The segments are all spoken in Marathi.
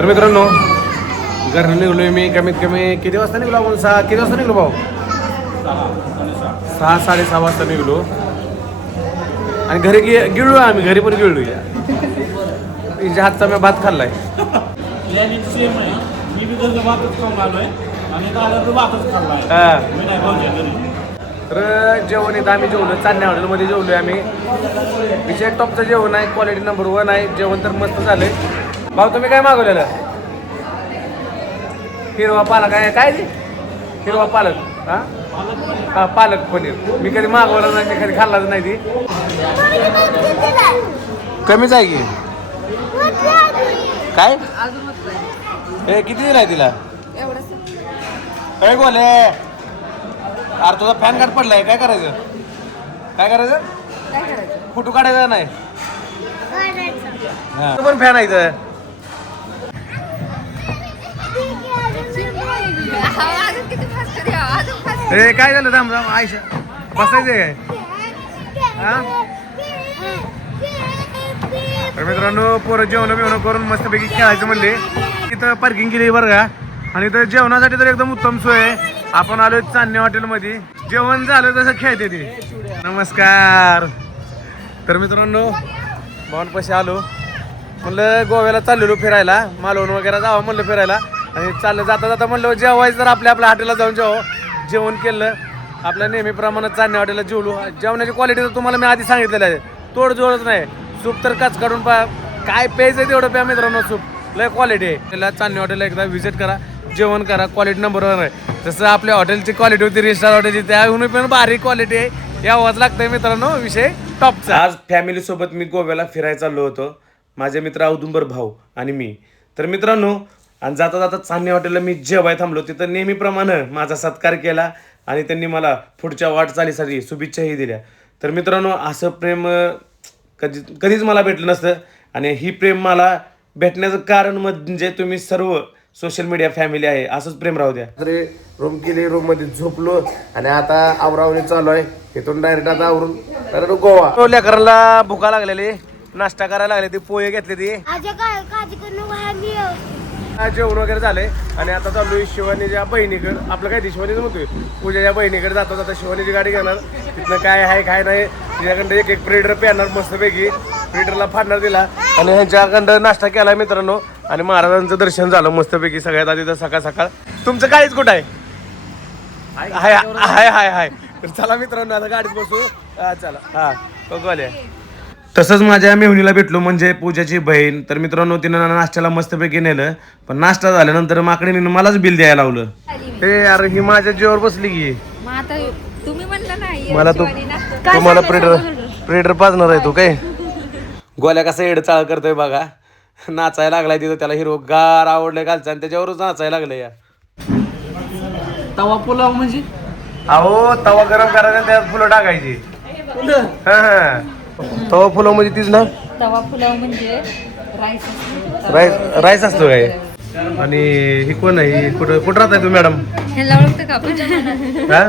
तर मित्रांनो घरनं निघलोय मी कमीत कमी किती वाजता निघलो आपण किती वाजता निघलो भाऊ 6-6:30 वाजता निघलो आणि घरी गेलो आम्ही घरी पण गेलो तिच्या हातचा मी भात खाल्लाय. सेम आहे. मी बी घरचं भातच खाऊन आलोय आणि दादाचं भातच खाल्लाय. मी नाही भाऊच्या घरी. तर जेवण इथं आम्ही जेवलो चांदण्या हॉटेलमध्ये जेवलोय आम्ही. विषय टॉपचं जेवण आहे, क्वालिटी नंबर 1 आहे. जेवण तर मस्त झालंय. भाऊ तुम्ही काय मागवलेलं? हिरवा पालक आहे काय ते? हिरवा पालक हा पालक पनीर. मी कधी मागवलं नाही, मी कधी खाल्लाच नाही ती. कमीच आहे की काय हे किती दिलाय तिला? काय बोले अरे तुझा फॅन कार्ड पडलाय काय करायचं? काय करायचं? फोटो काढायचा नाही पण फॅन आहे इथं. ए काय झालं थांब थांब आयशा बसायचंय काय? तर मित्रांनो पोरं जेवण करून मस्तपैकी खेळायचं म्हणले. इथं पार्किंग केली बरं का आणि इथं जेवणासाठी तर एकदम उत्तम सोय आहे. आपण आलो चांदण्या हॉटेलमध्ये. जेवण झालं तसं खेळते ते. नमस्कार. तर मित्रांनो भावांपाशी आलो म्हणलं गोव्याला चाललेलो फिरायला, मालवण वगैरे जावं म्हणलं फिरायला आणि चाललं जाता जाता म्हणलं जेवायचं तर आपल्या हॉटेलला जाऊन जेवण केलं आपल्या नेहमीप्रमाणे चांदण्या हॉटेलला जेवलो. जेवणाची क्वालिटी तर तुम्हाला मी आधी सांगितलेलं आहे, तोडजोडच नाही. सूप तर काच काढून काय प्यायचं तेवढं प्या मित्रांनो, सूप लय क्वालिटी आहे. त्याला चांदण्या हॉटेलला एकदा व्हिजिट करा, जेवण करा, क्वालिटी नंबर 1 आहे. जसं आपल्या हॉटेलची क्वालिटी होती रिस्टार हॉटेलची त्याहून पण भारी क्वालिटी आहे. यावंच लागतंय मित्रांनो, विषय टॉपचा. आज फॅमिली सोबत मी गोव्याला फिरायला चाललो होतो, माझे मित्र औदुंबर भाऊ आणि मी. तर मित्रांनो आणि जाता जाता चांदण्या हॉटेलला मी जेवाय थांबलो. तिथं नेहमीप्रमाणे माझा सत्कार केला आणि त्यांनी मला पुढच्या वाटचालीसाठी शुभेच्छाही दिल्या. तर मित्रांनो असं प्रेम कधीच मला भेटलं नसतं आणि ही प्रेम मला भेटण्याचं कारण म्हणजे तुम्ही सर्व सोशल मीडिया फॅमिली आहे. असंच प्रेम राहू द्या. तरी रूम केली, रूम मध्ये झोपलो आणि आता आवरावणी चालू आहे. इथून डायरेक्ट आता आवरून गोवा. लेकरांना भुका लागलेली, नाश्ता करायला लागले, ते पोहे घेतले ते जेवण वगैरे झालंय आणि आता चाललोय शिवानीच्या बहिणीकडे. आपलं काय ते शिवानीच म्हणतोय पूजाच्या बहिणीकडे जातो. आता शिवानीची गाडी घेणार, तिथनं काय आहे काय नाही तिच्याकडं एक प्रेडर पेणार मस्तपैकी, प्रेडरला फाडणार दिला आणि ह्यांच्याकडं नाश्ता केला मित्रांनो आणि महाराजांचं दर्शन झालं मस्तपैकी सगळ्यात आधी. तर सकाळ सकाळ तुमचं काहीच कुठं आहे? हाय हाय हाय हाय. तर चला मित्रांनो आता गाडीत बसू. चला हा बघूया. तसंच माझ्या मेहुणीला भेटलो म्हणजे पूजाची बहीण. तर मित्रांनो तिनं नाश्त्याला मस्तपैकी नेलं, पण नाश्ता झाल्यानंतर माकडीने मलाच बिल द्यायला लावलं. हे अरे ही माझ्या जीवावर बसली की मला तुम्हाला प्रेडर पाजणार आहे तू काय? गोल्या कसा एडचाळ करतोय बघा, नाचायला लागलाय तिथं. त्याला हिरो गार आवडलंय घालचं आणि त्याच्यावरच नाचायला लागलं. या तवा पुलाव म्हणजे अहो तवा गरम करायला त्यात फुलं टाकायची. हा तवा पुलाव म्हणजे तीच ना. तवा पुलाव म्हणजे राईस असतो काय? आणि ही कोण आहे? कुठं राहताय तुम्ही मॅडम? ह्याला ओळखतं का आपण? हा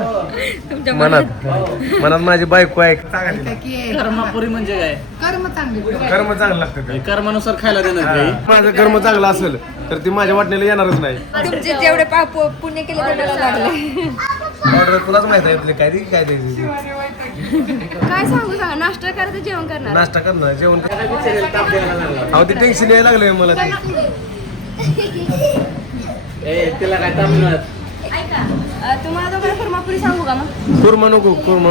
मनात माझी बायको आहे. कर्मपुरी म्हणजे काय? कर्म चांगलं लागतं. कर्मानुसार खायला देणार. माझं कर्म चांगलं असेल तर ती माझ्या वाटणीला येणारच नाही. तुमचे जेवढे पुण्य केले तेवढ्याला लागले. ऑर्डर तुलाच माहित आहे काय द्यायची. काय सांगू सांगा, नाश्ता करायचं जेवण करणार. नाश्ता करणार जेवण अहो ते टेन्शन यायला लागलंय मला ते. तिला काय तापणार? ऐका तुम्हाला दोघांना कर्मापुरी सांगू का मग? कुर्मा नको. कुर्मा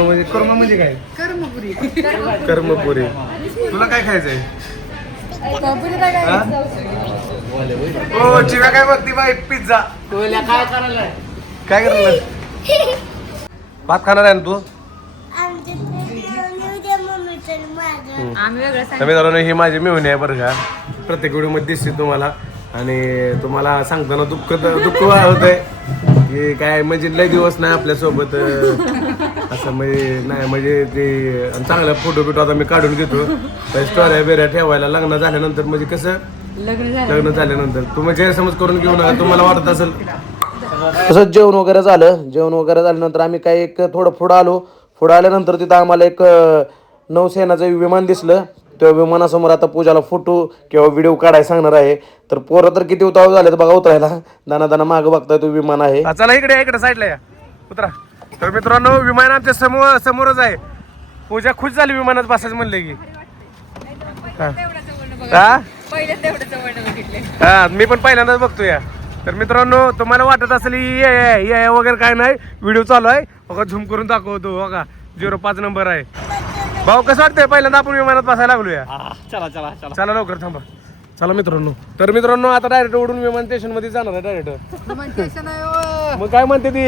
म्हणजे काय? कर्मपुरी. तुला काय खायचंय? हो चिव्या काय बघती बाई? पिझ्झा. काय करायला? काय करणार? भात खाणार आहे ना तू? आम्ही वेगळं सांग. मित्रांनो ही माझी मेहुणी आहे बरं का. प्रत्येक व्हिडिओमध्ये दिसते तुम्हाला आणि तुम्हाला सांगताना दुःख होत आहे की काय म्हणजे लय दिवस नाही आपल्यासोबत असं म्हणजे नाही म्हणजे ते चांगला फोटो बिटो आता मी काढून घेतो. स्टोऱ्या बिऱ्या ठेवायला लग्न झाल्यानंतर म्हणजे कसं लग्न झाल्यानंतर तुम्ही गैरसमज करून घेऊ नका. तुम्हाला वाटत असेल तसंच जेवण वगैरे झालं. जेवण वगैरे झाल्यानंतर आम्ही काय एक थोडं पुढं आलो. पुढं आल्यानंतर तिथं आम्हाला एक नौसेनाचं विमान दिसलं. त्या विमानासमोर आता पूजाला फोटो किंवा व्हिडिओ काढायला सांगणार आहे. तर पोरं तर किती उतावळ झाले तर बघा उतरायला. दाना दाना मागं बघताय तो विमान आहे. चला इकडे साईडला या उतरा. तर मित्रांनो विमान आमच्या समोरच आहे. पूजा खुश झाली विमानात बसायचं म्हणले की हा मी पण पहिल्यांदाच बघतो या. तर मित्रांनो तुम्हाला वाटत असेल ये वगैरे काय नाही, व्हिडिओ चालू आहे बघा, झूम करून दाखवतो बघा. 05 नंबर आहे. भाऊ कसं वाटतंय पहिल्यांदा आपण विमानात बसायला लागलो या. चला लवकर थांबा. चला मित्रांनो. तर मित्रांनो आता डायरेक्ट उडून विमान स्टेशन मध्ये जाणार आहे डायरेक्ट. मग काय म्हणते ती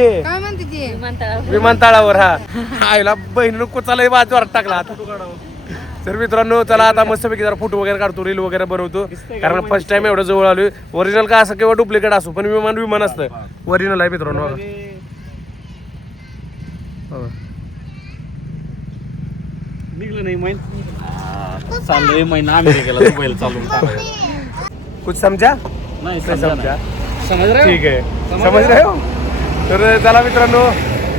विमानतळावर. हा आईला बहिणीनं कुचालाही जोरात टाकला आता. तर मित्रांनो चला आता मस्तपैकी जरा फोटो वगैरे काढतो, रील वगैरे बनवतो. कारण फर्स्ट टाइम एवढं जवळ आलोय. ओरिजिनल का असं किंवा डुप्लिकेट असो पण विमान असतं. ओरिजिनल आहे मित्रांनो. निघलं नाही चाललंय महिना अमेरिकेला दुबईला चालून कुछ समजा नाही समजा समज ठीक आहे समज रहे हो. तर चला मित्रांनो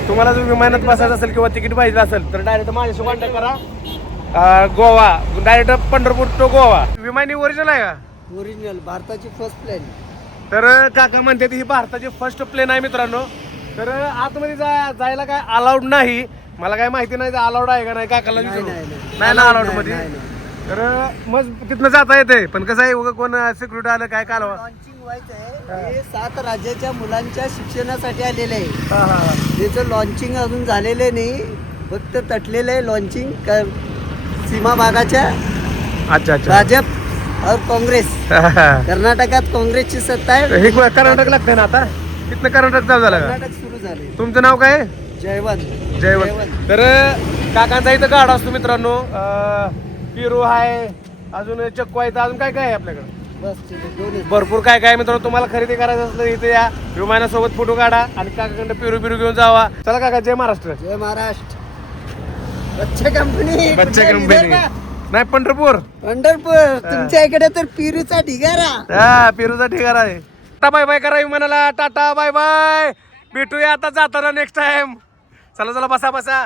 तुम्हाला जर विमानात बसायचं असेल किंवा तिकीट पाहिजे असेल तर डायरेक्ट माझ्याशी कॉन्टॅक्ट करा. Goa direct Pandharpur to Goa. विमानी ओरिजिनल आहे का? ओरिजिनल भारताची फर्स्ट प्लेन. तर काका म्हणते ही भारताची फर्स्ट प्लेन आहे मित्रांनो. तर आतमध्ये जायला काय अलाउड नाही. मला काय माहिती नाही अलाउड आहे का नाही. काकाला नाही ना अलाउड मध्ये. तर मग तिथनं जाता येते पण कसं आहे कोण सिक्युरिटी आलं काय कालवा. लॉन्चिंग व्हायचं आहे. हे 7 राज्याच्या मुलांच्या शिक्षणासाठी आलेले आहे. त्याचं लॉन्चिंग अजून झालेले नाही, फक्त तटलेलं आहे लॉन्चिंग सीमा भागाच्या. अच्छा भाजप और काँग्रेस. कर्नाटकात काँग्रेसची सत्ता आहे. हे कर्नाटक लागतंय ना आता. तिथनं कर्नाटक चालू झालं का? कर्नाटक सुरू झाले. तुमचं नाव काय? जयवंत. तर काकांचा इथं गाडा असतो मित्रांनो. पेरू आहे, अजून चक्कू आहे, अजून काय काय आहे आपल्याकडे. बस ठीक आहे, दोनच. भरपूर काय काय मित्रांनो. तुम्हाला खरेदी करायचं असलं इथे या विमानासोबत फोटो काढा आणि काकाकडे पेरू घेऊन जावा. चला काका जय महाराष्ट्र. जय महाराष्ट्र. बच्चे कंपनी. बच्चे कंपनी नाही पंढरपूर. पंढरपूर. तुमच्या इकडे तर पिरूचा ढिगारा. हा पेरूचा ठिकाण आहे. टाटा बाय बाय करा विमानाला. Tata bye bye. भेटूया आता जाताना नेक्स्ट टाइम. चला बसा.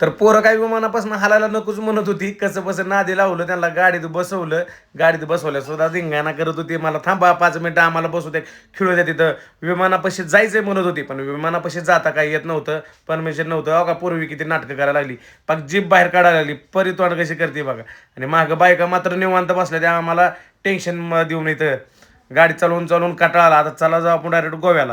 तर पोरं काही विमानापासून हालायला नकोच म्हणत होती. कसं नादी लावलं त्यांना. गाडीत बसवल्या सुद्धा धिंगाणा करत होती. मला थांबा 5 मिनिटं आम्हाला बसू द्या, खेळू द्या. तिथं विमानापाशी जायचंय म्हणत होती पण विमानापाशी जाता काही येत नव्हतं, परमिशन नव्हतं. का पूर्वी किती नाटकं करायला लागली. पाक जीप बाहेर काढायला लागली. परितोंड कशी करते बघा. आणि मागं बायका मात्र निवांत बसल्या. त्या आम्हाला टेन्शन देऊन इथं गाडी चालवून कंटाळा आला. आता चला जाऊ आपण डायरेक्ट गोव्याला.